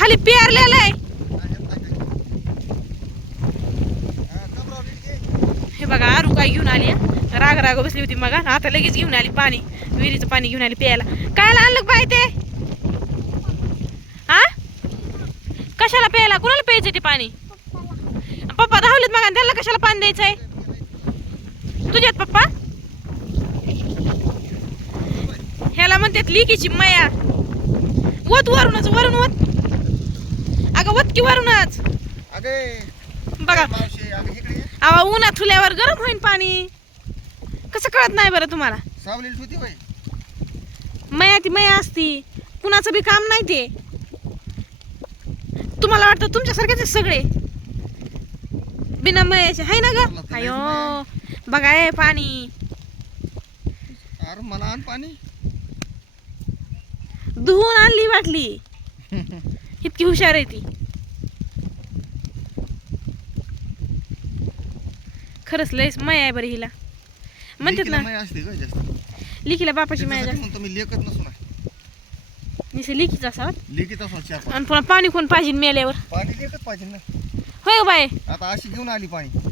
खाली पेरलेलं आहे. हे बघा आरू काय घेऊन आली राग राग बसली होती मग आता लगेच घेऊन आली पाणी विहिरीचं पाणी घेऊन आली प्यायला. काय आणलं बाय ते? हा? कशाला प्यायला? कुणाला प्यायचं ते पाणी? पप्पा धावलेत मग त्याला कशाला पाणी द्यायचंय? तुझ्यात पप्पा? ह्याला म्हणतात लिकीची माया. वत वरूनच वरून वत. अगं वत की वरूनच? अगे बघा. मावशी अगं इकडे ये. आवा उन्हात ठुल्यावर गरम होईन पाणी. कसं कळत नाही बरं तुम्हाला? सावलीला ठेवती बाई. मया ती मया असती. कुणाचं बी काम नाही ते. तुहाला वाटतं तुमच्यासारखेच सगळे? बिना मयाचे हाय ना ग? अयो बघा हे पाणी. अरे मला आण पाणी. धुवून आणली वाटली. इतकी हुशार आहे ती. खरंच लयच माया आहे बरं हिला. म्हणतात ना माया असते का जास्त. लिखीला बापाची माया जास्त. म्हणतो मी लेखत नसू ना. निसे लिखीच असावं. लेखीत असो चार पाच. आणि पुन्हा पाणी कोण पाहिजे मेल्यावर. पाणी लेखत पाहिजे ना. होय गं बाय आता अशी घेऊन आली पाणी. हा.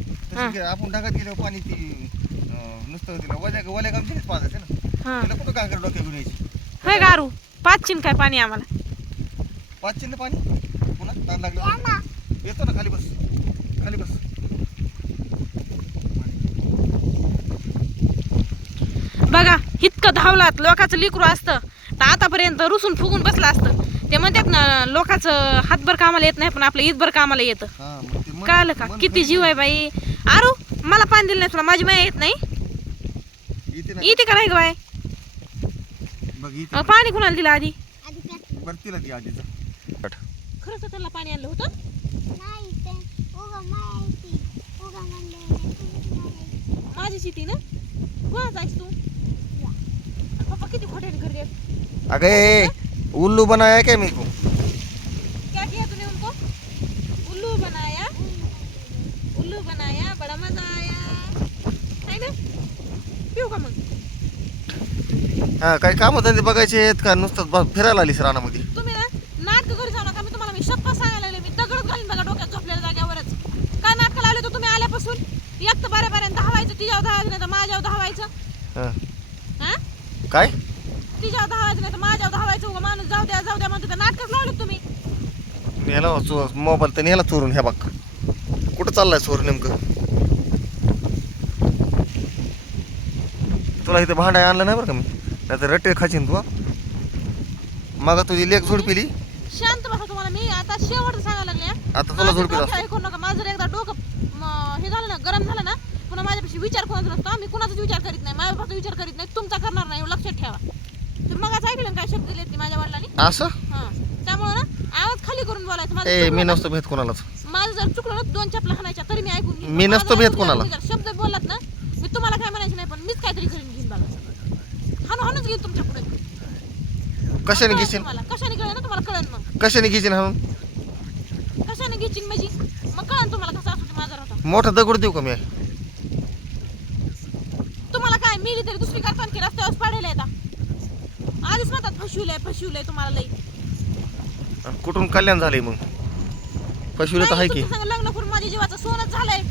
तशी गे- आपण ढगात गेल्यावर पाणी ती अं, नुसतं तिला वल्या वल्या गमतीनेच पाजायचं ना. हां. तिला कुठं कांकर डोक्या घेऊन यायची? होय गारू पाच चिन काय पाणी आम्हाला. पाच चिन्ह पाणी? पुन्हा ताण लागलं. येतो ना खाली बस खाली बस बघा इतकं धावलात लोकांचं लिकरू असतं. तर आतापर्यंत रुसून फुगून बसलं असतं. ते म्हणतात ना लोकांचं हातभर कामाला येत नाही पण आपलं ईदभर कामाला येतं. हा कळलं का? किती जीव आहे बाई. आरू मला पाणी दिलं नाही तुला माझी माया येत नाही. येते येते का नाही ग बाय पाणी कुणाला दिलं आधी? खरंच त्याला पाणी आणलं होतं? माझी शेती ना? कोणा जायच तू. किती घरी आहेत अगे उल्लू बनाया क्या मेरे को क्या किया तूने उनको? उल्लू बनाया? उल्लू बनाया बड़ा मजा आया। है ना? पिऊ का मग? हा काही काम धंदे बघायचे आहेत का? नुसतं ब- फिरायला आलीस रानामध्ये. तुम्ही ना नाटक घरी जाऊ नका. मी तुम्हाला मी शप्पा सांगायला लागले. मी दगड घालीन बघा डोक्यात झोपलेल्या जाग्यावरच काय नाटक लावले तर तुम्ही आल्यापासून? एक तर बऱ्यापर्यंत धावायचं तिच्यावर धावायचं नाही तर माझ्यावर धावायचं काय? तिच्यावर धावायचं नाही तर माझ्यावर धावायचं उगा. माणूस जाऊ द्या जाऊ द्या म्हणतो नाटकच लावले तुम्ही. नेला चो मोबाईल तर नेला चोरून ह्या बघ. कुठं चाललाय चोर नेमकं? तुला इथे भांडाय आणलं नाही बरं का मी? नाही तर रट्टे खाचीन तू मग तुझी लेख झोड पिली? शांत बसा तुम्हाला मी. आता शेवट सांगायला लागले हा. आता तुला माझं झोड पिला डोकं हे करू नका. माझं जर एकदा डोकं म, हे झालं ना गरम झालं ना पुन्हा माझ्यापेक्षा विचार कोणाचा नसतो. आम्ही कुणाचाच विचार करीत नाही. माझ्या बापाचा विचार करीत नाही. तुमचा करणार नाही एवढं लक्षात ठेवा तुम्ही मगाच ऐकलं ना काय शब्द दिलेत ते माझ्या वडिलांनी असं? हा. त्यामुळे ना आवाज खाली करून बोलायचं. माझं ए मी चुकलं नसतो भेट कोणालाच. माझं जर चुकलं ना दोन चपला हाणायच्या तरी मी ऐकून घेईन. मी माझं नसतो भेट चुकलं कोणाला. तुम्ही जर शब्द बोललात ना मी तुम्हाला काय म्हणायचं नाही पण मीच काहीतरी करीन घेईन बघा हाणू हाणूच घेईन तुमच्यापुढे. कशाने कळेल घेशील तुम्हाला. कशाने कळेल ना तुम्हाला? कळेल मग. कशाने घेशील म्हणून कशाने घेशील माझी मग कळेल तुम्हाला कसा असतो माझा होता मोठा दगड देऊ का मी? तुम्हाला काय मिली तरी दुसरी करताना की रस्त्यावर पाडेल आता. आधीच म्हणतात फसविलंय फसविलंय तुम्हाला लई. आणि कुठून कल्याण झालंय मग? पशुले तर आहे नाही, की तुमच्या संग लग्न करून माझ्या जीवाचं सोनच झालंय.